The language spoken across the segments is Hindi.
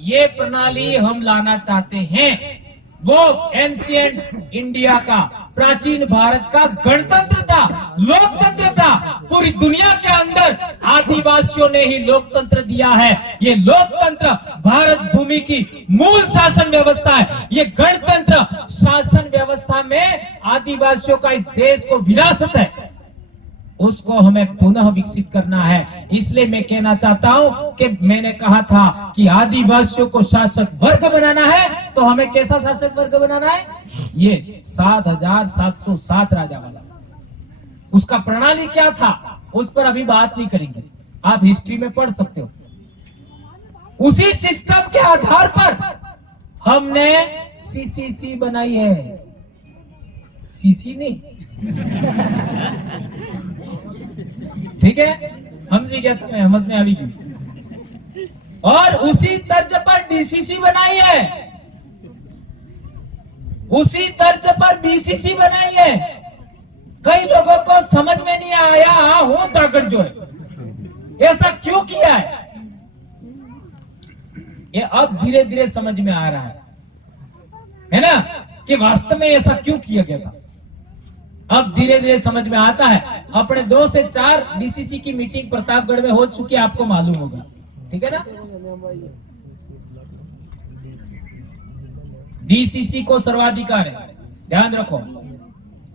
ये प्रणाली हम लाना चाहते हैं, वो एंशिएंट इंडिया का, प्राचीन भारत का गणतंत्र था, लोकतंत्र था। पूरी दुनिया के अंदर आदिवासियों ने ही लोकतंत्र दिया है। ये लोकतंत्र भारत भूमि की मूल शासन व्यवस्था है। ये गणतंत्र शासन व्यवस्था में आदिवासियों का इस देश को विरासत है, उसको हमें पुनः विकसित करना है। इसलिए मैं कहना चाहता हूं कि मैंने कहा था कि आदिवासियों को शासक वर्ग बनाना है, तो हमें कैसा शासक वर्ग बनाना है? ये 7,707 राजा वाला। उसका प्रणाली क्या था उस पर अभी बात नहीं करेंगे, आप हिस्ट्री में पढ़ सकते हो। उसी सिस्टम के आधार पर हमने सीसीसी बनाई है। सीसी नहीं, ठीक है, समझ गया तुम्हें, समझ में आवी गई। और उसी तर्ज पर डीसीसी बनाई है, उसी तर्ज पर बीसीसी बनाई है। कई लोगों को समझ में नहीं आया हो ताकत जो है ऐसा क्यों किया है, ये अब धीरे धीरे समझ में आ रहा है ना, कि वास्तव में ऐसा क्यों किया गया था। अब धीरे धीरे समझ में आता है। अपने 2 से 4 डीसीसी की मीटिंग प्रतापगढ़ में हो चुकी है, आपको मालूम होगा, ठीक है ना। डीसीसी को सर्वाधिकार है, ध्यान रखो,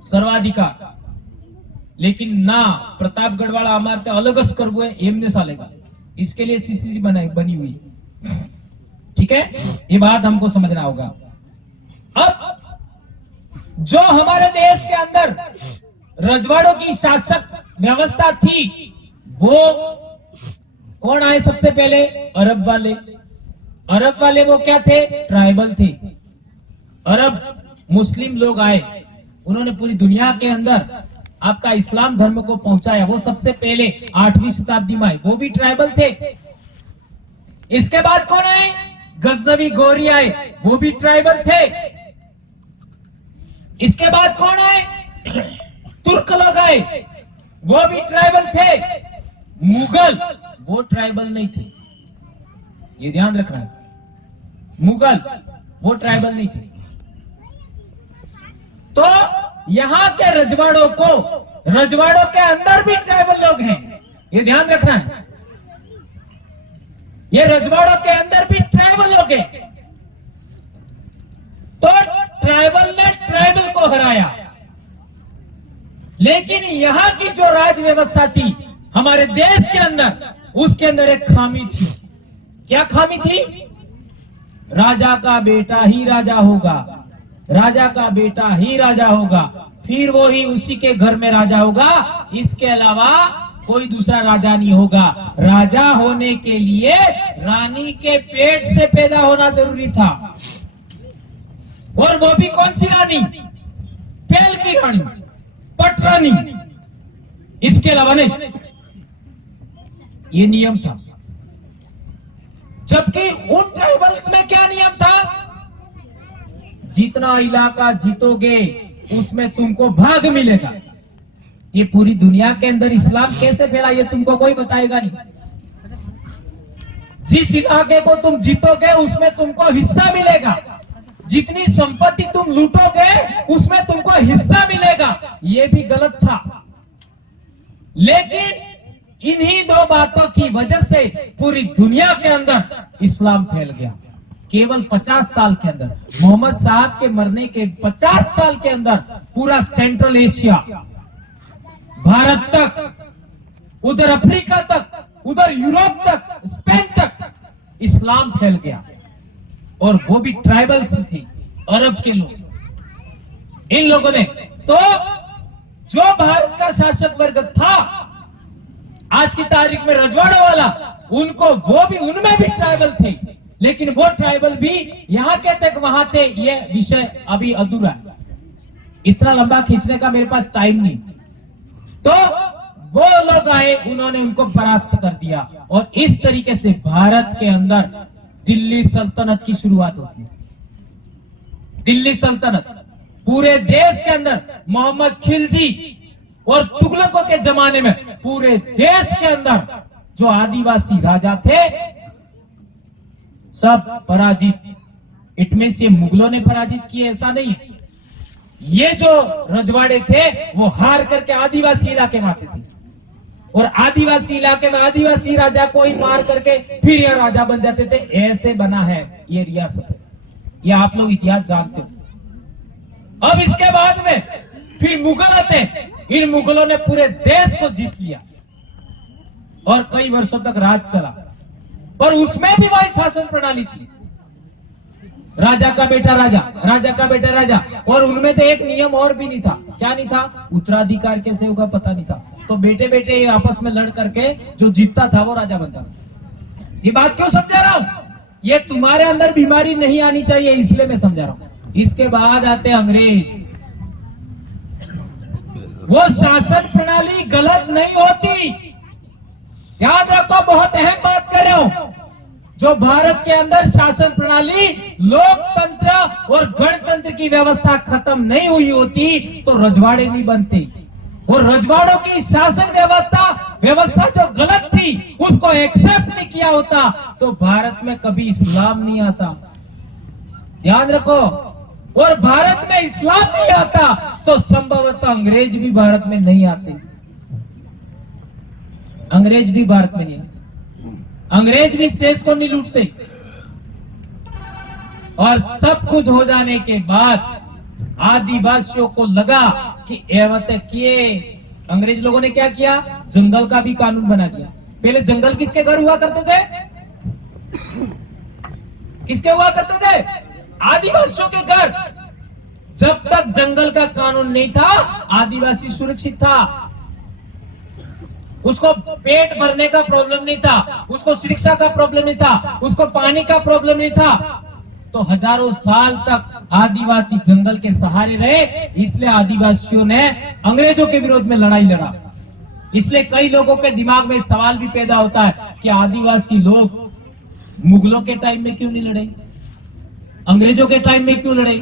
सर्वाधिकार। लेकिन ना प्रतापगढ़ वाला हमारे अलग करबो है एमने सालेगा, इसके लिए सीसीसी बनी हुई, ठीक है। ये बात हमको समझना होगा। अब जो हमारे देश के अंदर रजवाड़ों की शासक व्यवस्था थी, वो कौन आए सबसे पहले? अरब वाले। अरब वाले वो क्या थे? ट्राइबल थे। अरब मुस्लिम लोग आए, उन्होंने पूरी दुनिया के अंदर आपका इस्लाम धर्म को पहुंचाया। वो सबसे पहले 8वीं शताब्दी में आए, वो भी ट्राइबल थे। इसके बाद कौन आए? गजनवी गौरी आए, वो भी ट्राइबल थे। इसके बाद कौन आए? तुर्क लोग आए, वो भी ट्राइबल थे। मुगल, वो ट्राइबल नहीं थे, ये ध्यान रखना है। मुगल वो ट्राइबल नहीं थे। तो यहां के रजवाड़ों को, रजवाड़ों के अंदर भी ट्राइबल लोग हैं, ये ध्यान रखना है। ये रजवाड़ों के अंदर भी ट्राइबल लोग हैं। तो ट्राइबल ने ट्राइबल को हराया। लेकिन यहां की जो राज व्यवस्था थी हमारे देश के अंदर, उसके अंदर एक खामी थी। क्या खामी थी? राजा का बेटा ही राजा होगा, राजा का बेटा ही राजा होगा, फिर वो ही उसी के घर में राजा होगा, इसके अलावा कोई दूसरा राजा नहीं होगा। राजा होने के लिए रानी के पेट से पैदा होना जरूरी था, और वो भी कौन सी रानी? पेल की रानी, पट रानी, इसके अलावा नहीं। ये नियम था। जबकि उन ट्राइबल्स में क्या नियम था? जितना इलाका जीतोगे उसमें तुमको भाग मिलेगा। ये पूरी दुनिया के अंदर इस्लाम कैसे फैला ये तुमको कोई बताएगा नहीं। जिस इलाके को तुम जीतोगे उसमें तुमको हिस्सा मिलेगा, जितनी संपत्ति तुम लूटोगे उसमें तुमको हिस्सा मिलेगा। ये भी गलत था। लेकिन इन्हीं 2 बातों की वजह से पूरी दुनिया के अंदर इस्लाम फैल गया। केवल 50 साल के अंदर, मोहम्मद साहब के मरने के 50 साल के अंदर पूरा सेंट्रल एशिया, भारत तक, उधर अफ्रीका तक, उधर यूरोप तक, स्पेन तक इस्लाम फैल गया। और वो भी ट्राइबल्स थे, अरब के लोग। इन लोगों ने तो जो भारत का शासक वर्ग था आज की तारीख में रजवाड़ा वाला, उनको वो भी, उनमें भी ट्राइबल थे, लेकिन वो ट्राइबल भी यहां के तक वहां थे। ये विषय अभी अधूरा है, इतना लंबा खींचने का मेरे पास टाइम नहीं। तो वो लोग आए, उन्होंने उनको परास्त कर दिया, और इस तरीके से भारत के अंदर दिल्ली सल्तनत की शुरुआत होती है। दिल्ली सल्तनत पूरे देश के अंदर मोहम्मद खिलजी और तुगलकों के जमाने में पूरे देश के अंदर जो आदिवासी राजा थे, सब पराजित। इट मीन्स ये मुगलों ने पराजित किए ऐसा नहीं है। ये जो रजवाड़े थे वो हार करके आदिवासी इलाके में आते थे, और आदिवासी इलाके में आदिवासी राजा को ही मार करके फिर यह राजा बन जाते थे। ऐसे बना है ये रियासत, ये आप लोग इतिहास जानते हो। अब इसके बाद में फिर मुगल आते, इन मुगलों ने पूरे देश को जीत लिया और कई वर्षों तक राज चला, पर उसमें भी वही शासन प्रणाली थी, राजा का बेटा राजा, राजा का बेटा राजा। और उनमें तो एक नियम और भी नहीं था। क्या नहीं था? उत्तराधिकार कैसे होगा पता नहीं था, तो बेटे बेटे आपस में लड़ करके जो जीतता था वो राजा बनता था। ये बात क्यों समझा रहा हूं? ये तुम्हारे अंदर बीमारी नहीं आनी चाहिए, इसलिए मैं समझा रहा हूं। इसके बाद आते अंग्रेज। वो शासन प्रणाली गलत नहीं होती, याद रखो, बहुत अहम बात कर रहा हूं। जो भारत के अंदर शासन प्रणाली, लोकतंत्र और गणतंत्र की व्यवस्था खत्म नहीं हुई होती तो रजवाड़े नहीं बनते, और रजवाड़ों की शासन व्यवस्था जो गलत थी उसको एक्सेप्ट नहीं किया होता तो भारत में कभी इस्लाम नहीं आता। ध्यान रखो, और भारत में इस्लाम नहीं आता तो संभवतः अंग्रेज भी भारत में नहीं आते। अंग्रेज भी भारत में नहीं आते, अंग्रेज भी इस देश को नहीं लूटते। और सब कुछ हो जाने के बाद आदिवासियों को लगा कि एवते किए, अंग्रेज लोगों ने क्या किया? जंगल का भी कानून बना दिया। पहले जंगल किसके घर हुआ करते थे? किसके हुआ करते थे? आदिवासियों के घर। जब तक जंगल का कानून नहीं था आदिवासी सुरक्षित था, उसको पेट भरने का प्रॉब्लम नहीं था, उसको शिक्षा का प्रॉब्लम नहीं था, उसको पानी का प्रॉब्लम नहीं था। तो हजारों साल तक आदिवासी जंगल के सहारे रहे, इसलिए आदिवासियों ने अंग्रेजों के विरोध में लड़ाई लड़ा। इसलिए कई लोगों के दिमाग में सवाल भी पैदा होता है कि आदिवासी लोग मुगलों के टाइम में क्यों नहीं लड़े, अंग्रेजों के टाइम में क्यों लड़े?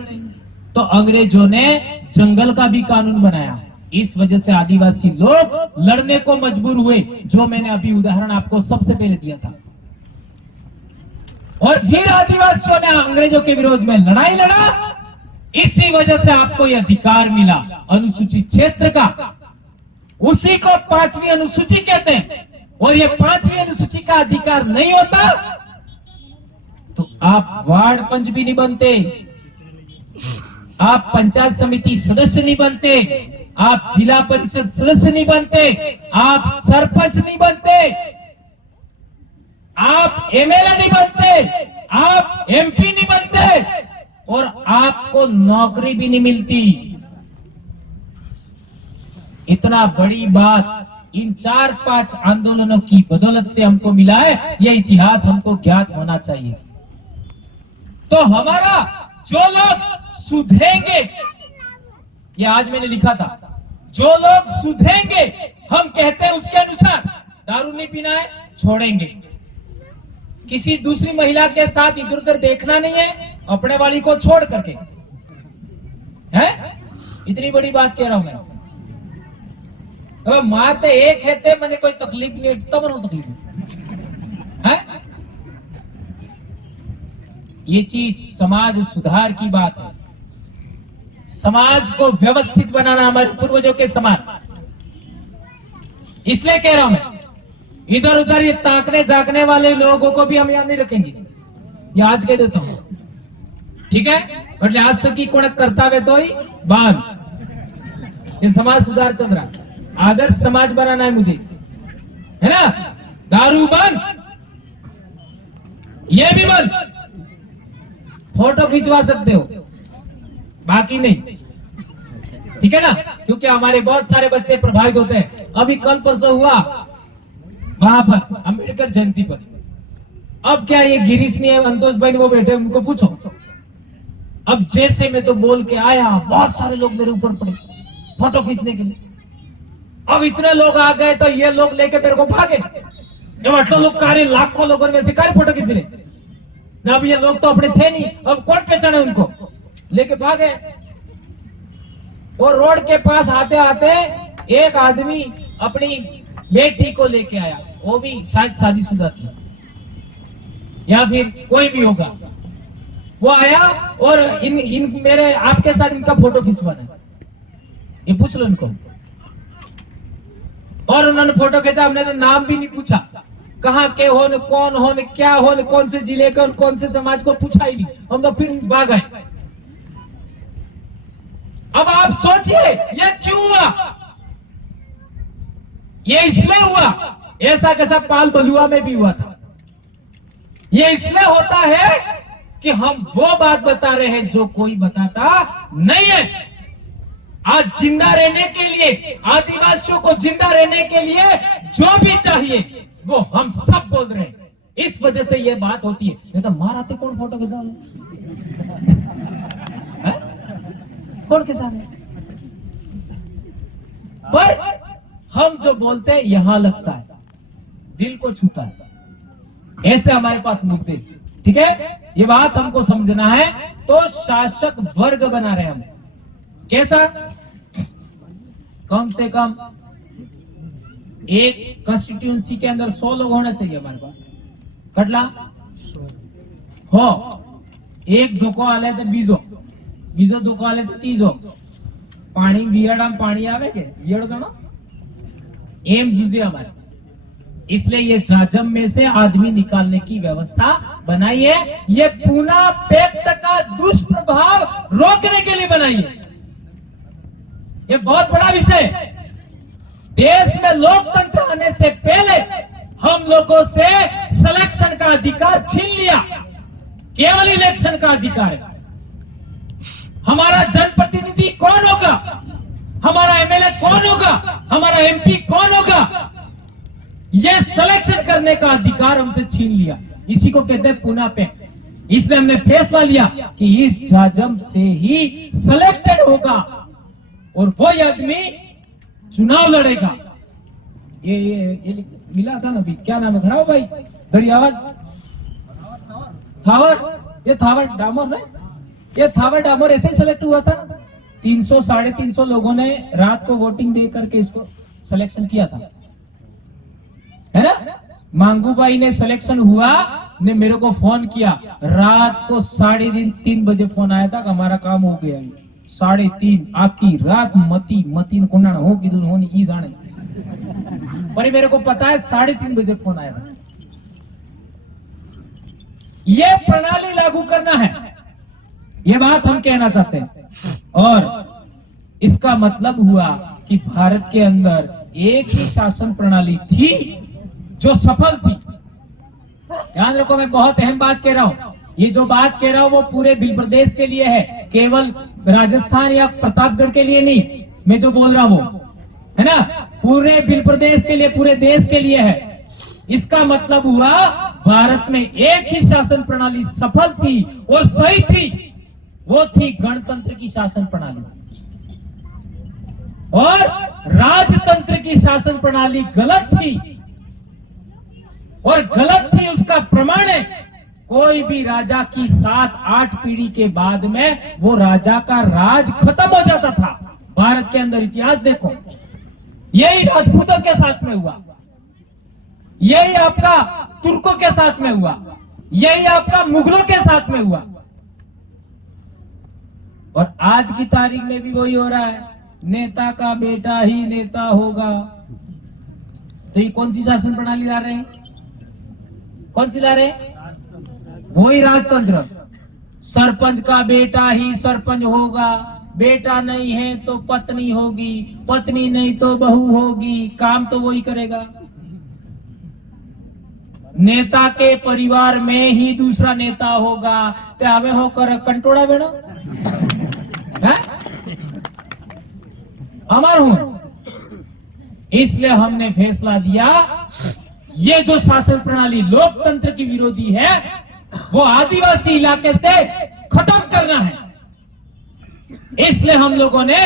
तो अंग्रेजों ने जंगल का भी कानून बनाया, इस वजह से आदिवासी लोग लड़ने को मजबूर हुए, जो मैंने अभी उदाहरण आपको सबसे पहले दिया था। और फिर आदिवासियों ने अंग्रेजों के विरोध में लड़ाई लड़ा, इसी वजह से आपको यह अधिकार मिला अनुसूचित क्षेत्र का। उसी को 5वीं अनुसूची कहते हैं, और ये 5वीं अनुसूची का अधिकार नहीं होता तो आप वार्ड पंच भी नहीं बनते, आप पंचायत समिति सदस्य नहीं बनते, आप जिला परिषद सदस्य नहीं बनते, आप सरपंच नहीं बनते, आप एमएलए नहीं बनते, आप एमपी नहीं बनते, और आपको नौकरी भी नहीं मिलती। इतना बड़ी बात इन 4-5 आंदोलनों की बदौलत से हमको मिला है, यह इतिहास हमको ज्ञात होना चाहिए। तो हमारा जो लोग सुधरेंगे, ये आज मैंने लिखा था, जो लोग सुधरेंगे हम कहते हैं उसके अनुसार दारू नहीं पीना है, छोड़ेंगे, किसी दूसरी महिला के साथ इधर उधर देखना नहीं है, अपने वाली को छोड़ करके, है इतनी बड़ी बात कह रहा हूं मैं। अब मारते एक है मैंने कोई तकलीफ नहीं, तब तो तकलीफ है। ये चीज समाज सुधार की बात है, समाज को व्यवस्थित बनाना हमारे पूर्वजों के समान। इसलिए कह रहा हूं मैं, इधर उधर ये ताकने जागने वाले लोगों को भी हम याद नहीं रखेंगे, ये आज कह देता हूं, ठीक है? और आज तक की कोणक करता है तो ही बांध, ये समाज सुधार चल रहा है, आदर्श समाज बनाना है मुझे, है ना? दारू बंद, ये भी बंद, फोटो खिंचवा सकते हो, बाकी नहीं, ठीक है ना? क्योंकि हमारे बहुत सारे बच्चे प्रभावित होते हैं। अभी कल परसों हुआ वहां पर अंबेडकर जयंती पर, अब क्या ये गिरीश ने अंतोष भाई वो बैठे, उनको पूछो, अब जैसे मैं तो बोल के आया, बहुत सारे लोग मेरे ऊपर पड़े फोटो खींचने के लिए। अब इतने लोग आ गए तो ये लोग लेके मेरे को भागे, जब अट्ठो लोग कार्य लाखों लोगों में से कार्य फोटो खींच रहे ना, अब ये लोग तो अपने थे नहीं, अब कौन पहचाने उनको, लेके भागे। और रोड के पास आते आते एक आदमी अपनी बेटी को लेके आया, वो भी शायद शादीशुदा थी, या फिर कोई भी होगा, वो आया और इन मेरे आपके साथ इनका फोटो खिंचवाना है, ये पूछ लो इनको। और उन्होंने फोटो खींचा, हमने तो नाम भी नहीं पूछा, कहाँ के हो न कौन हो न क्या हो न कौन से जिले के कौन से समाज को पूछा ही नहीं, हम तो फिर भाग आए। अब आप सोचिए ये क्यों हुआ? ये इसलिए हुआ, ऐसा कैसा पाल बलुआ में भी हुआ था। ये इसलिए होता है कि हम वो बात बता रहे हैं जो कोई बताता नहीं है। आज जिंदा रहने के लिए, आदिवासियों को जिंदा रहने के लिए जो भी चाहिए वो हम सब बोल रहे हैं, इस वजह से ये बात होती है। नहीं तो मार आते कौन फोटो के सामने कौन के सामने? पर हम जो बोलते हैं यहां लगता है, दिल को छूता है, ऐसे हमारे पास मुद्दे। ठीक है, ये बात हमको समझना है। तो शासक वर्ग बना रहे हम, कैसा? कम से कम एक कॉन्स्टिट्यूंसी के अंदर 100 लोग होना चाहिए हमारे पास। कटला हो एक धोको आले तो बीजो धोको आले तो तीजो पानी वियड़ाम पानी आवे के वियड़ दो ना एम जूझे हमारे, इसलिए ये जाजम में से आदमी निकालने की व्यवस्था बनाई है। ये पूना पैक्ट का दुष्प्रभाव रोकने के लिए बनाई है। ये बहुत बड़ा विषय है। देश में लोकतंत्र आने से पहले हम लोगों से सिलेक्शन का अधिकार छीन लिया, केवल इलेक्शन का अधिकार है। हमारा जनप्रतिनिधि कौन होगा, हमारा एमएलए कौन होगा, हमारा एमपी कौन होगा, यह सिलेक्शन करने का अधिकार हमसे छीन लिया। इसी को कहते हैं पूना पैक्ट। इसलिए हमने फैसला लिया कि इस जाजम से ही सिलेक्टेड होगा और वो आदमी चुनाव लड़ेगा। ये मिला था ना अभी, क्या नाम है? खड़ा हो भाई, दरियावत थावर, ये थावर डामर नहीं, ये थावर डामर ऐसे ही सिलेक्ट हुआ था। 300 350 लोगों ने रात को वोटिंग दे करके इसको सिलेक्शन किया था, है ना। मांगूबाई ने सिलेक्शन हुआ, ने मेरे को फोन किया रात को 3:30 बजे फोन आया था कि हमारा काम हो गया। 3:30 आकी रात मती कोना होगी होनी ई जाने, पर मेरे को पता है 3:30 बजे फोन आया था। ये प्रणाली लागू करना है, ये बात हम कहना चाहते हैं। और इसका मतलब हुआ कि भारत के अंदर एक ही शासन प्रणाली थी जो सफल थी। ध्यान रखो, मैं बहुत अहम बात कह रहा हूं। ये जो बात कह रहा हूं वो पूरे बिल प्रदेश के लिए है, केवल राजस्थान या प्रतापगढ़ के लिए नहीं। मैं जो बोल रहा हूं है ना, पूरे बिल प्रदेश के लिए, पूरे देश के लिए है। इसका मतलब हुआ भारत में एक ही शासन प्रणाली सफल थी और सही थी, वो थी गणतंत्र की शासन प्रणाली। और राजतंत्र की शासन प्रणाली गलत थी, और गलत थी उसका प्रमाण है कोई भी राजा की 7-8 पीढ़ी के बाद में वो राजा का राज खत्म हो जाता था। भारत के अंदर इतिहास देखो, यही राजपूतों के साथ में हुआ, यही आपका तुर्कों के साथ में हुआ, यही आपका मुगलों के साथ में हुआ, और आज की तारीख में भी वही हो रहा है। नेता का बेटा ही नेता होगा। तो ये कौन सी शासन प्रणाली ला रहे हैं? कौन सी ला रहे हैं? वही राजतंत्र। सरपंच का बेटा ही सरपंच होगा, बेटा नहीं है तो पत्नी होगी, पत्नी नहीं तो बहू होगी, काम तो वही करेगा। नेता के परिवार में ही दूसरा नेता होगा, तो हमें होकर कंटोड़ा बेड़ा अमर हूं। इसलिए हमने फैसला दिया ये जो शासन प्रणाली लोकतंत्र की विरोधी है वो आदिवासी इलाके से खत्म करना है। इसलिए हम लोगों ने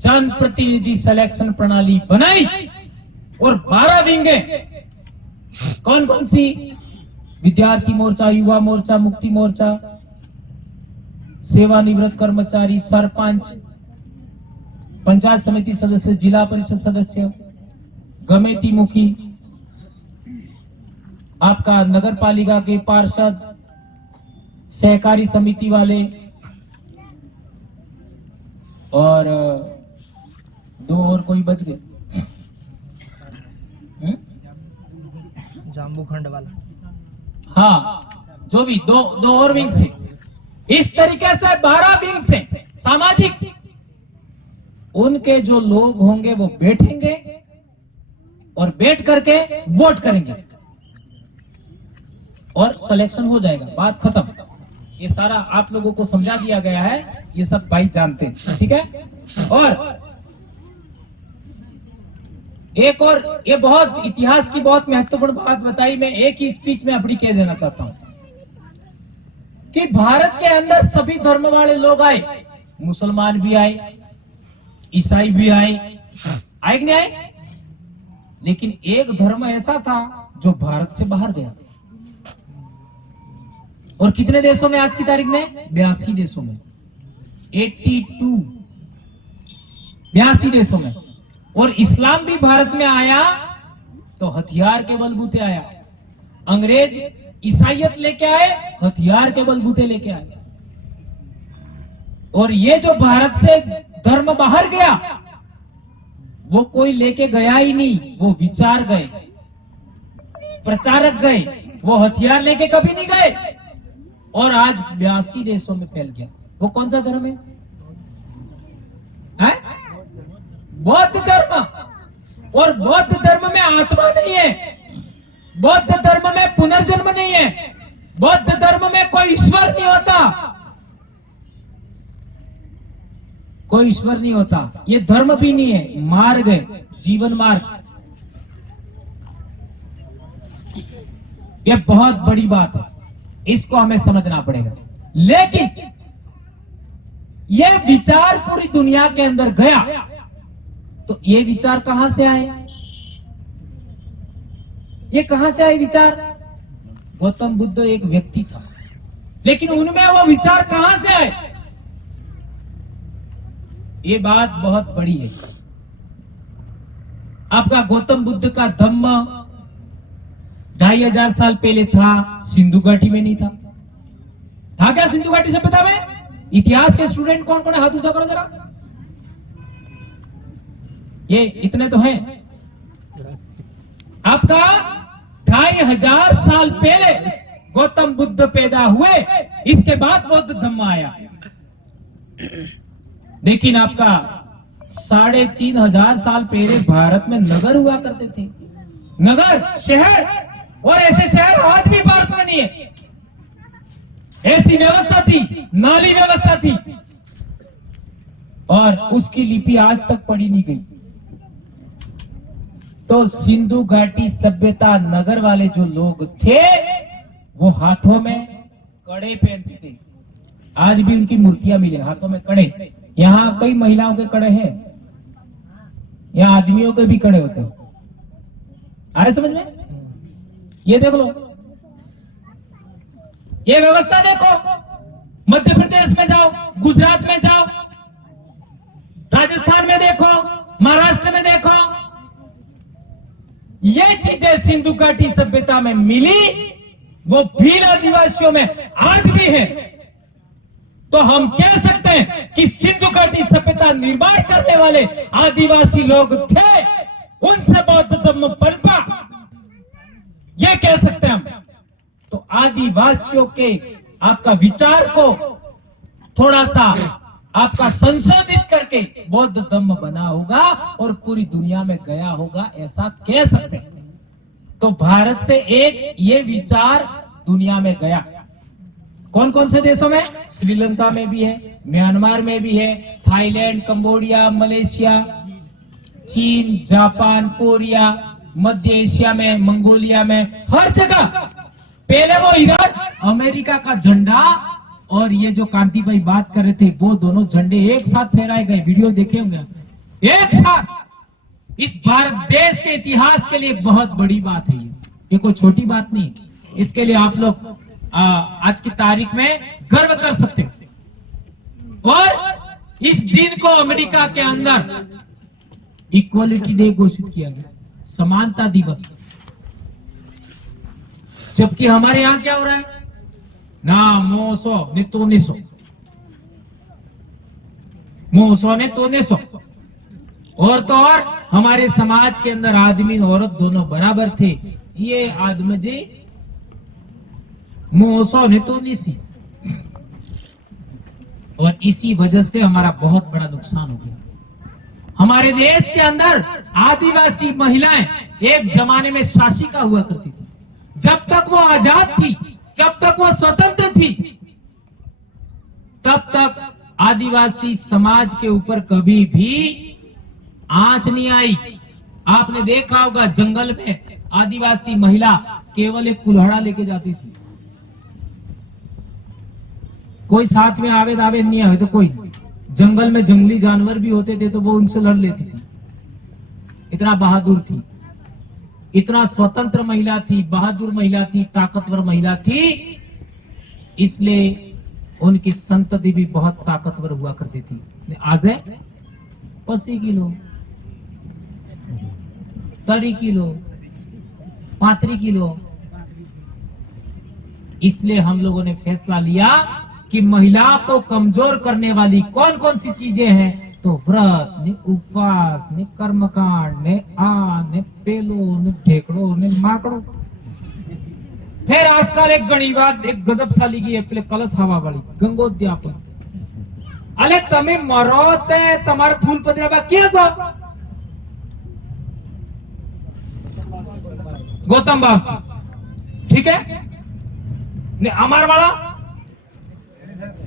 जनप्रतिनिधि सिलेक्शन प्रणाली बनाई और 12 विंगे। कौन कौन सी? विद्यार्थी मोर्चा, युवा मोर्चा, मुक्ति मोर्चा, सेवानिवृत्त कर्मचारी, सरपंच, पंचायत समिति सदस्य, जिला परिषद सदस्य, गमेती मुखी, आपका नगर पालिका के पार्षद, सहकारी समिति वाले और दो और कोई बच गए, जाम्बू खंड वाला। हाँ, जो भी दो और विंग से, इस तरीके से 12 विंग से सामाजिक, उनके जो लोग होंगे वो बैठेंगे और बैठ करके वोट करेंगे और सिलेक्शन हो जाएगा, बात खत्म। ये सारा आप लोगों को समझा दिया गया है, ये सब भाई जानते हैं, ठीक है। और एक और ये बहुत इतिहास की बहुत महत्वपूर्ण बात बताई, मैं एक ही स्पीच में अपनी कह देना चाहता हूं कि भारत के अंदर सभी धर्म वाले लोग आए, मुसलमान भी आए, ईसाई भी आए कि नहीं आए, लेकिन एक धर्म ऐसा था जो भारत से बाहर गया। और कितने देशों में आज की तारीख में? 82 देशों में, 82 देशों में। और इस्लाम भी भारत में आया तो हथियार के बलबूते आया। अंग्रेज ईसाइयत लेके आए, हथियार के बलबूते लेके आए। और ये जो भारत से धर्म बाहर गया, वो कोई लेके गया ही नहीं, वो विचार गए, प्रचारक गए, वो हथियार लेके कभी नहीं गए। और आज 82 देशों में फैल गया। वो कौन सा धर्म है? बौद्ध धर्म। और बौद्ध धर्म में आत्मा नहीं है, बौद्ध धर्म में पुनर्जन्म नहीं है, बौद्ध धर्म में कोई ईश्वर नहीं होता, कोई ईश्वर नहीं होता। ये धर्म भी नहीं है, मार्ग है, जीवन मार्ग। ये बहुत बड़ी बात है, इसको हमें समझना पड़ेगा। लेकिन ये विचार पूरी दुनिया के अंदर गया, तो ये विचार कहां से आए? ये कहां से आए विचार? गौतम बुद्ध एक व्यक्ति था, लेकिन उनमें वो विचार कहां से आए? ये बात बहुत बड़ी है। आपका गौतम बुद्ध का धम्म 2500 साल पहले था, सिंधु घाटी में नहीं था क्या सिंधु घाटी सभ्यता में? इतिहास के स्टूडेंट कौन कौन है? हाथ ऊंचा करो जरा। ये इतने तो हैं। आपका 2500 साल पहले गौतम बुद्ध पैदा हुए, इसके बाद बौद्ध धम्म आया। लेकिन आपका 3500 साल पहले भारत में नगर हुआ करते थे, नगर, शहर। और ऐसे शहर आज भी भारत में नहीं है। ऐसी व्यवस्था थी, नाली व्यवस्था थी, और उसकी लिपि आज तक पढ़ी नहीं गई। तो सिंधु घाटी सभ्यता नगर वाले जो लोग थे, वो हाथों में कड़े पहनते थे। आज भी उनकी मूर्तियां मिले, हाथों में कड़े। यहाँ कई महिलाओं के कड़े हैं, यहाँ आदमियों के भी कड़े होते हैं। आ रहे समझ में? ये देख लो, ये व्यवस्था देखो। मध्य प्रदेश में जाओ, गुजरात में जाओ, राजस्थान में देखो, महाराष्ट्र में देखो, ये चीजें सिंधु घाटी सभ्यता में मिली, वो भील आदिवासियों में आज भी है। तो हम कह सकते हैं कि सिंधु घाटी सभ्यता निर्माण करने वाले आदिवासी लोग थे, उनसे बौद्ध धर्म पनपा, ये कह सकते हैं हम। तो आदिवासियों के आपका विचार को थोड़ा सा आपका संशोधित करके बौद्ध धर्म बना होगा और पूरी दुनिया में गया होगा, ऐसा कह सकते हैं। तो भारत से एक ये विचार दुनिया में गया। कौन कौन से देशों में? श्रीलंका में भी है, म्यांमार में भी है, थाईलैंड, कंबोडिया, मलेशिया, चीन, जापान, कोरिया, मध्य एशिया में, मंगोलिया में, हर जगह। पहले वो इधर अमेरिका का झंडा और ये जो कांति भाई बात कर रहे थे, वो दोनों झंडे एक साथ फहराए गए, वीडियो देखे होंगे, एक साथ। इस भारत देश के इतिहास के लिए एक बहुत बड़ी बात है ये कोई छोटी बात नहीं। इसके लिए आप लोग आज की तारीख में गर्व कर सकते हैं। और इस दिन को अमेरिका के अंदर इक्वलिटी डे घोषित किया गया, समानता दिवस। जबकि हमारे यहाँ क्या हो रहा है ना, 900 ने तो 900, 900 ने तो 900। और तो और हमारे समाज के अंदर आदमी और औरत दोनों बराबर थे। ये आदमी जी 900 ने तो 900। और इसी वजह से हमारा बहुत बड़ा नुकसान हो गया। हमारे देश के अंदर आदिवासी महिलाएं एक जमाने में शासिका हुआ करती थी। जब तक वो आजाद थी, जब तक वो स्वतंत्र थी, तब तक आदिवासी समाज के ऊपर कभी भी आंच नहीं आई। आपने देखा होगा जंगल में आदिवासी महिला केवल एक कुल्हाड़ा लेके जाती थी। कोई साथ में आवे दावे नहीं आवे तो कोई, जंगल में जंगली जानवर भी होते थे तो वो उनसे लड़ लेती थी। इतना बहादुर थी, इतना स्वतंत्र महिला थी, बहादुर महिला थी, ताकतवर महिला थी। इसलिए उनकी संतति भी बहुत ताकतवर हुआ करती थी। आज है 50 किलो, 30 किलो, 35 किलो। इसलिए हम लोगों ने फैसला लिया कि महिला को कमजोर करने वाली कौन कौन सी चीजें हैं, तो व्रत ने, उपवास ने, कर्मकांड ने, ने पेलो ने, ढेकड़ो ने, माकड़ो। फिर आजकल एक घणी बात एक गजब साली की है, पेले कलश हवा वाली गंगोद्यापन। अले तमे मरो ते तमार फूल पदरा क्या था गौतम बाप, ठीक है ने अमार वाला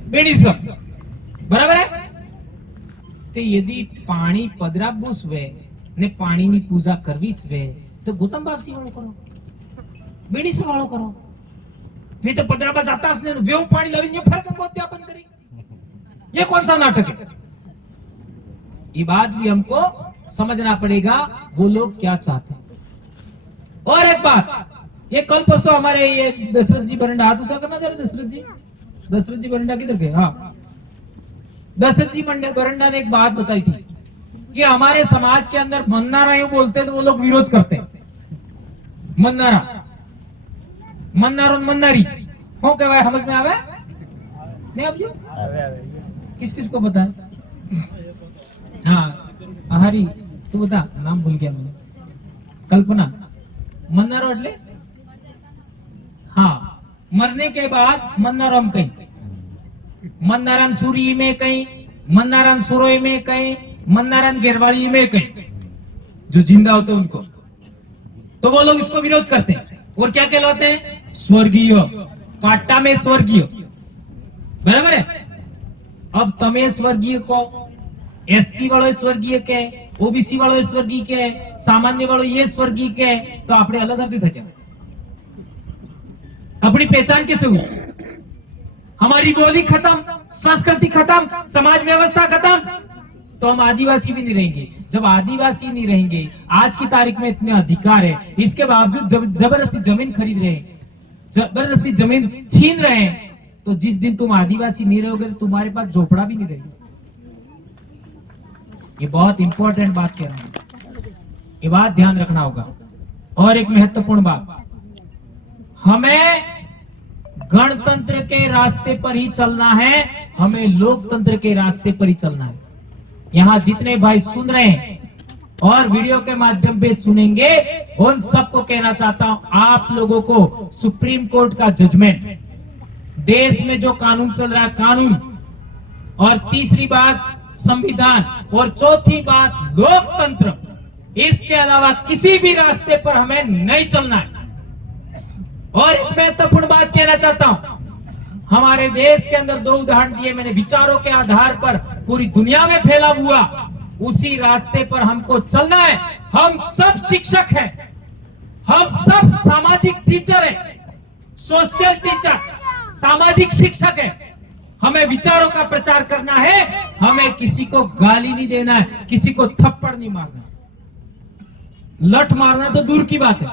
बेड़ी सब बराबर है। तो यदि पानी पदरा बुसवे ने पानी ની પૂજા કરવી છે તો ગૌતમ બાપસી વાળો કરો, બેડી સે વાળો કરો। फिर तो पदरा जाता ने वेव पानी लवी फर्क गंगोत्यापन करी। ये कौन सा नाटक है? ये बात भी हमको समझना पड़ेगा वो लोग क्या चाहते हैं। और एक बात, ये कल परसों हमारे ये दशरथ जी बरंडा, हाथ ऊंचा करना जरा। दशरथ जी बरंडा किधर गए? हाँ, दशरथ जी बरंडा ने एक बात बताई थी कि हमारे समाज के अंदर मन्नारा यूं बोलते तो वो लोग विरोध करते हैं। मन्नारा, मन्नारो मन्नारी हो क्या भाई, समझ में आवे नहीं? आप जो किस किस को पता है? हाँ हरी तू बता, नाम भूल गया मैंने। कल्पना, मन्नारो એટલે हाँ, मरने के बाद मन्नाराम कहीं, मन्नाराम सूरी में कहीं, मन्नाराम सुरोई में कहीं, मन्नाराम गेरवाड़ी में कहीं, जो जिंदा होते हैं उनको। तो वो लोग इसको विरोध करते हैं और क्या कहलाते हैं? स्वर्गीय, पाट्टा में स्वर्गीय, बराबर है। अब तमे स्वर्गीय को एससी वालों स्वर्गीय के, ओबीसी वालों स्वर्गीय के, सामान्य वालों ये स्वर्गीय के, तो आपने अलग अर्थ था क्या? अपनी पहचान कैसे हुई? हमारी बोली खत्म, संस्कृति खत्म, समाज व्यवस्था खत्म, तो हम आदिवासी भी नहीं रहेंगे। जब आदिवासी नहीं रहेंगे, आज की तारीख में इतने अधिकार है, इसके बावजूद जबरदस्ती जमीन खरीद रहे हैं, जबरदस्ती जमीन छीन रहे हैं, तो जिस दिन तुम आदिवासी नहीं रहोगे तो तुम्हारे पास झोपड़ा भी नहीं रहेगा। ये बहुत इंपॉर्टेंट बात कह रहा हूं, ये बात ध्यान रखना होगा। और एक महत्वपूर्ण बात, हमें गणतंत्र के रास्ते पर ही चलना है, हमें लोकतंत्र के रास्ते पर ही चलना है। यहाँ जितने भाई सुन रहे हैं और वीडियो के माध्यम से सुनेंगे, उन सबको कहना चाहता हूं, आप लोगों को सुप्रीम कोर्ट का जजमेंट, देश में जो कानून चल रहा है कानून, और तीसरी बात संविधान, और चौथी बात लोकतंत्र, इसके अलावा किसी भी रास्ते पर हमें नहीं चलना है। और एक महत्वपूर्ण बात कहना चाहता हूं, हमारे देश के अंदर 2 उदाहरण दिए मैंने, विचारों के आधार पर पूरी दुनिया में फैला हुआ, उसी रास्ते पर हमको चलना है। हम सब शिक्षक हैं, हम सब सामाजिक टीचर हैं, सोशल टीचर, सामाजिक शिक्षक हैं। हमें विचारों का प्रचार करना है, हमें किसी को गाली नहीं देना है, किसी को थप्पड़ नहीं मारना, लठ मारना तो दूर की बात है।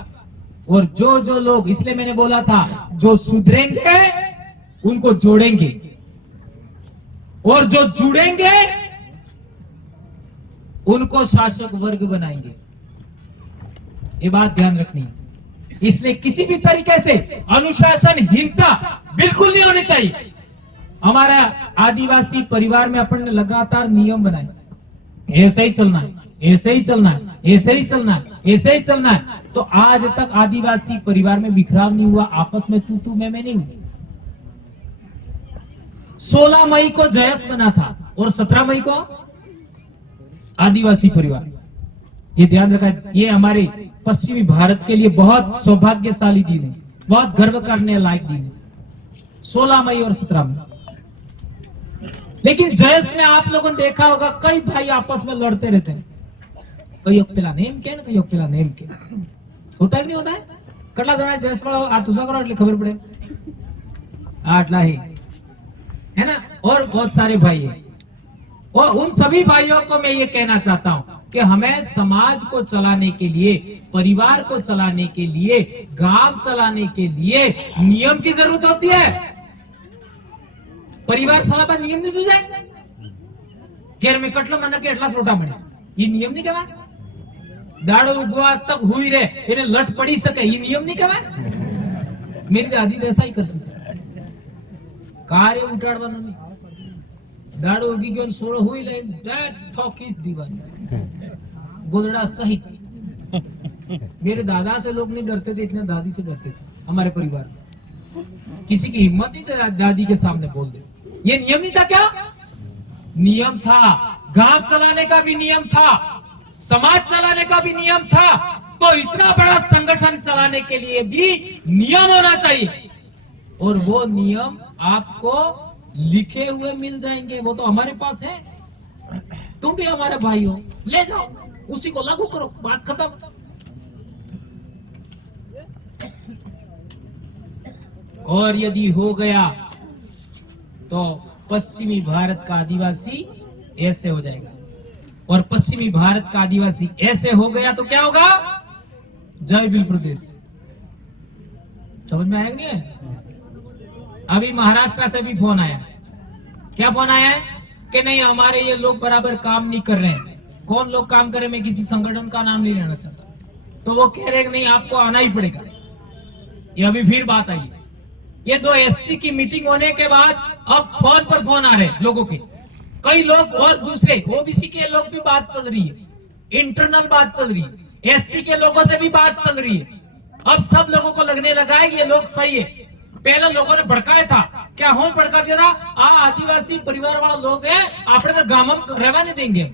और जो लोग, इसलिए मैंने बोला था, जो सुधरेंगे उनको जोड़ेंगे, और जो जुड़ेंगे उनको शासक वर्ग बनाएंगे। ये बात ध्यान रखनी है, इसलिए किसी भी तरीके से अनुशासनहीनता बिल्कुल नहीं होनी चाहिए। हमारा आदिवासी परिवार में अपन ने लगातार नियम बनाए, ऐसे ही चलना है, ऐसे ही चलना है, ऐसे ही चलना है, ऐसे ही चलना है। तो आज तक आदिवासी परिवार में बिखराव नहीं हुआ, आपस में तू मैं नहीं हुई। 16 मई को जयस बना था और 17 मई को आदिवासी परिवार। ये ध्यान रखा, ये हमारे पश्चिमी भारत के लिए बहुत सौभाग्यशाली दिन है, बहुत गर्व करने लायक दिन है, 16 मई और 17 मई। लेकिन जयस में आप लोगों ने देखा होगा कई भाई आपस में लड़ते रहते हैं, कई पेला नेम के कई पेला नेम के, होता है कि नहीं होता है? कटला जणा जयस वाला आ तुझा करो એટલે खबर पड़े आटला ही है ना, और बहुत सारे भाई हैं। और उन सभी भाइयों को मैं ये कहना चाहता हूं कि हमें समाज को चलाने के लिए, परिवार को चलाने के लिए, गांव चलाने के लिए नियम की जरूरत होती है। परिवार सलाह नियम नहीं सुझाए घेर में कटलो मन के एटला रोटा मळे, ये नियम नहीं कहवा। दाड़ो उगवा तक हुई रे इन्हें लट पड़ी सके, ये नियम नहीं कहवा। मेरी दादी ऐसा ही करती थी, कार्य उठाड़वानो नहीं, दाड़ो उगी गयो सोरो हुई ले ठोकीस दीवानी गोदड़ा सहित। मेरे दादा से लोग नहीं डरते थे, इतने दादी से डरते थे हमारे परिवार में। किसी की हिम्मत नहीं था दादी के सामने बोल दे। ये नियम नहीं था क्या? नियम था। गांव चलाने का भी नियम था, समाज चलाने का भी नियम था। तो इतना बड़ा संगठन चलाने के लिए भी नियम होना चाहिए, और वो नियम आपको लिखे हुए मिल जाएंगे। वो तो हमारे पास है, तुम भी हमारे भाई हो, ले जाओ, उसी को लागू करो, बात खत्म। और यदि हो गया तो पश्चिमी भारत का आदिवासी ऐसे हो जाएगा, और पश्चिमी भारत का आदिवासी ऐसे हो गया तो क्या होगा? जय भील प्रदेश। समझ में आया नहीं है? अभी महाराष्ट्र से भी फोन आया। क्या फोन आया है? कि नहीं हमारे ये लोग बराबर काम नहीं कर रहे हैं। कौन लोग काम करे, मैं किसी संगठन का नाम नहीं लेना चाहता, तो वो कह रहे हैं नहीं आपको आना ही पड़ेगा। ये अभी फिर बात आई है। ये 2 एससी की मीटिंग होने के बाद अब फोन पर फोन आ रहे हैं लोगों के, कई लोग और दूसरे ओबीसी के लोग भी बात चल रही है, इंटरनल बात चल रही है, एससी के लोगों से भी बात चल रही है। अब सब लोगों को लगने लगा है ये लोग सही है। पहले लोगों ने भड़काया था, क्या हो भड़का दिया था, आदिवासी परिवार वाला लोग है, आपने तो गांव में रहवा नहीं देंगे,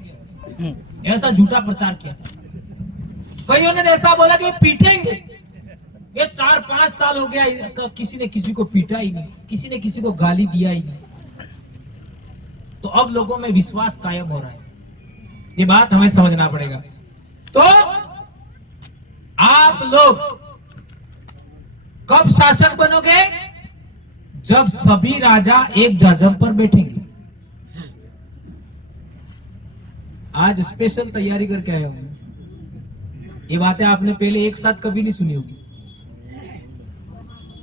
ऐसा झूठा प्रचार किया। कईयों ने ऐसा बोला कि पीटेंगे। ये 4-5 साल हो गया, किसी ने किसी को पीटा ही नहीं, किसी ने किसी को गाली दिया ही नहीं। तो अब लोगों में विश्वास कायम हो रहा है, ये बात हमें समझना पड़ेगा। तो आप लोग कब शासक बनोगे? जब सभी राजा एक जजम पर बैठेंगे। आज स्पेशल तैयारी करके आया हूं, ये बातें आपने पहले एक साथ कभी नहीं सुनी होगी।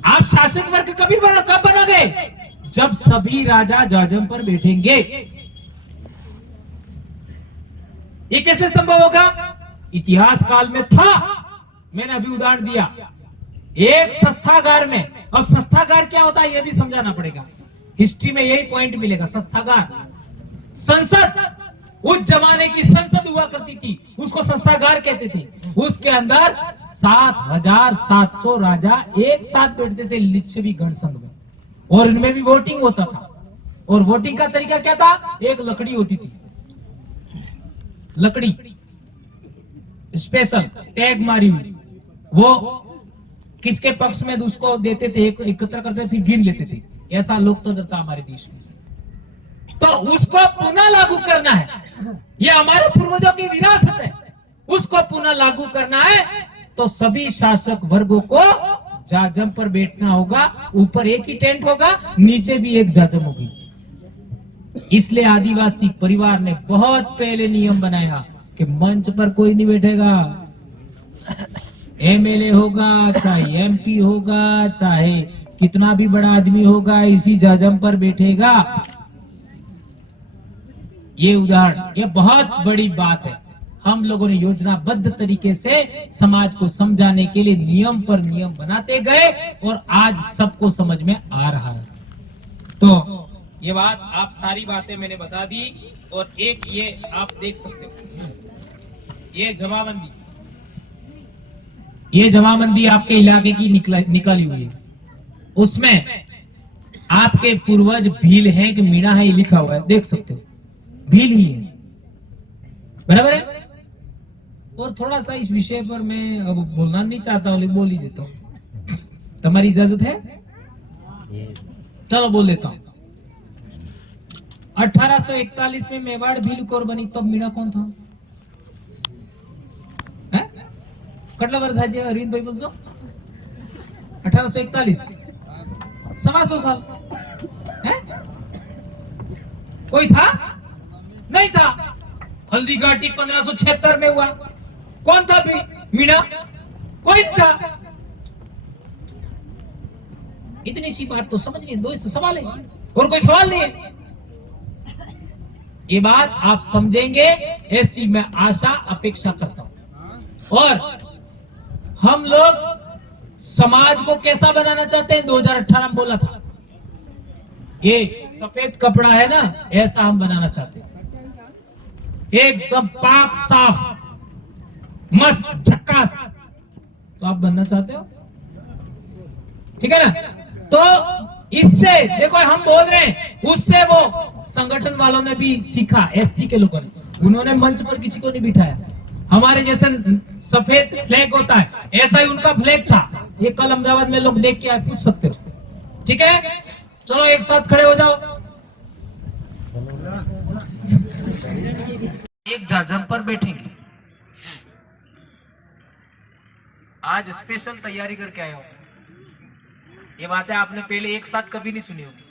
आप शासक वर्ग कब बनोगे? जब सभी राजा जजम पर बैठेंगे। ये कैसे संभव होगा? इतिहास काल में था, मैंने अभी उदाहरण दिया, एक संस्थागार में। अब संस्थागार क्या होता है ये भी समझाना पड़ेगा, हिस्ट्री में यही पॉइंट मिलेगा। संस्थागार, संसद, उस जमाने की संसद हुआ करती थी, उसको संस्थागार कहते थे। उसके अंदर 7,700 राजा एक साथ बैठते थे लिच्छवी गणसंघ में, और इनमें भी वोटिंग होता था। और वोटिंग का तरीका क्या था? एक लकड़ी होती थी, लकड़ी स्पेशल टैग मारी हुई, वो किसके पक्ष में उसको देते थे, एकत्र करते थे, फिर गिन लेते थे। ऐसा लोकतंत्र था हमारे देश में। तो उसको पुनः लागू करना है, ये हमारे पूर्वजों की विरासत है, उसको पुनः लागू करना है। तो सभी शासक वर्गों को जाजम पर बैठना होगा। ऊपर एक ही टेंट होगा, नीचे भी एक जाजम होगी। इसलिए आदिवासी परिवार ने बहुत पहले नियम बनाया कि मंच पर कोई नहीं बैठेगा। एमएलए होगा, चाहे एमपी होगा, चाहे कितना भी बड़ा आदमी होगा, इसी जाजम पर बैठेगा। ये उदाहरण, ये बहुत बड़ी बात है। हम लोगों ने योजनाबद्ध तरीके से समाज को समझाने के लिए नियम पर नियम बनाते गए और आज सबको समझ में आ रहा है। तो ये बात, आप सारी बातें मैंने बता दी। और एक ये आप देख सकते हो, ये जमाबंदी, ये जमाबंदी आपके इलाके की निकली हुई है। उसमें आपके पूर्वज भील है कि मीणा है, ये लिखा हुआ है, देख सकते हो, भील ही है, बराबर है। और थोड़ा सा इस विषय पर मैं अब बोलना नहीं चाहता हूं, लेकिन बोल ही देता हूं। तुम्हारी इजाजत है? चलो बोल देता हूं। 1841 में मेवाड़ भील कोर बनी, तब मीणा कौन था? कटला वर्धाजी अरविंद भाई बोलছো 1841 सवा 100 साल है? कोई था? नहीं था। हल्दी घाटी 1576 में हुआ। कौन था मीणा? कोई नहीं था। इतनी सी बात तो समझ नहीं, दो सवाल है और कोई सवाल नहीं है। ये बात आप समझेंगे ऐसी मैं आशा अपेक्षा करता हूं। और हम लोग समाज को कैसा बनाना चाहते हैं? 2018 में बोला था, ये सफेद कपड़ा है ना, ऐसा हम बनाना चाहते हैं, एकदम पाक साफ मस्त झक्कास। तो आप बनना चाहते हो? ठीक है ना? तो इससे देखो, हम बोल रहे हैं, उससे वो संगठन वालों ने भी सीखा, एससी के लोगों ने, उन्होंने मंच पर किसी को नहीं बिठाया। हमारे जैसे सफेद फ्लैग होता है, ऐसा ही उनका फ्लैग था। ये कल अहमदाबाद में लोग देख के आप पूछ सकते हो। ठीक है, चलो एक साथ खड़े हो जाओ। एक जाजम पर बैठेंगे। आज स्पेशल तैयारी करके आया हूं। ये बातें आपने पहले एक साथ कभी नहीं सुनी होगी।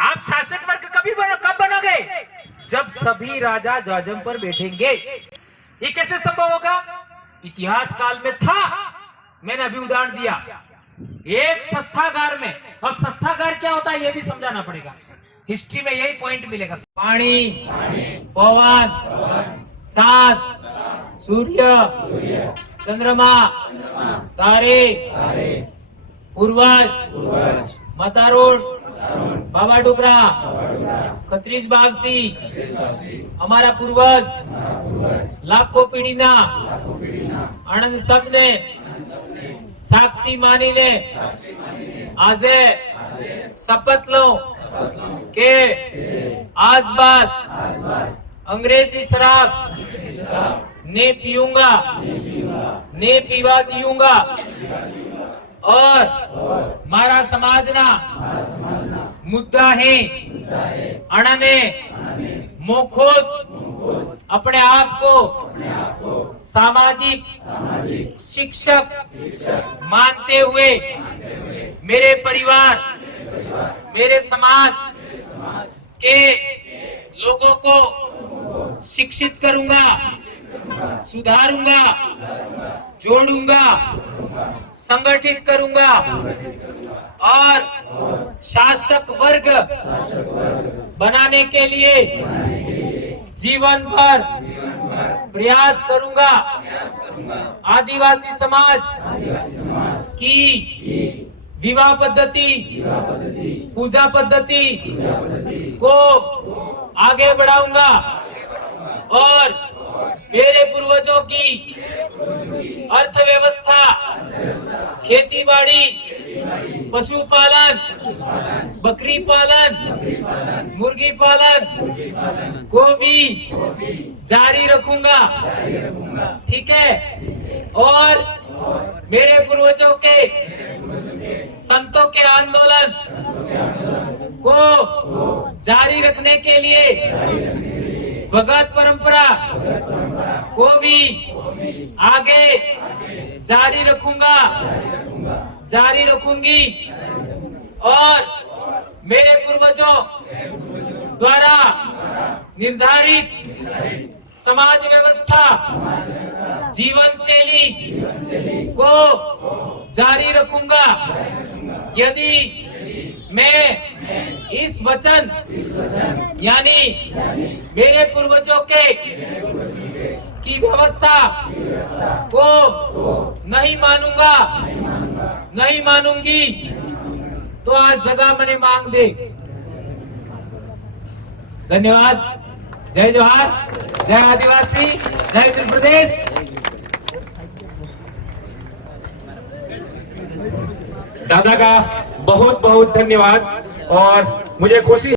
आप शासक वर्ग कब बनोगे? जब सभी राजा जाजम पर बैठेंगे। ये कैसे संभव होगा? इतिहास काल में था, मैंने अभी उदाहरण दिया, एक संस्थागार में। अब संस्थागार क्या होता है ये भी समझाना पड़ेगा, हिस्ट्री में यही पॉइंट मिलेगा। पानी, पवन, चांद, सूर्य, चंद्रमा, तारे, पूर्वज, मातारुण, बाबा डुगरा, खत्रीज बावसी, हमारा पूर्वज, लाखों पीढ़ीना आनंद सबने साक्षी मानीने आजे शपथ लो के आज बाद अंग्रेजी शराब ने पीऊंगा, ने पीवा दियूंगा। और मारा समाजना मुद्दा है अणने मोखोद अपने आप को सामाजिक शिक्षक मानते हुए मेरे परिवार, मेरे समाज के लोगों को शिक्षित करूंगा, सुधारूंगा, जोड़ूंगा, संगठित करूंगा और शासक वर्ग बनाने के लिए जीवन भर प्रयास करूंगा। आदिवासी समाज की विवाह पद्धति, पूजा पद्धति को आगे बढ़ाऊंगा और मेरे पूर्वजों की अर्थव्यवस्था, खेतीबाड़ी, पशुपालन, बकरी पालन, मुर्गी पालन को भी जारी रखूंगा। ठीक है? और मेरे पूर्वजों के संतों के आंदोलन को जारी रखने के लिए भगत परंपरा को भी आगे जारी रखूंगा, जारी रखूंगी। और मेरे पूर्वजों द्वारा निर्धारित समाज व्यवस्था, जीवन शैली को जारी रखूंगा। यदि मैं इस इस वचन यानी मेरे पूर्वजों के की व्यवस्था को नहीं मानूंगा, नहीं मानूंगी, तो आज जगह मैंने मांग दे। धन्यवाद। जय जवाहर, जय आदिवासी, जय उत्तर प्रदेश। दादा का बहुत बहुत धन्यवाद और मुझे खुशी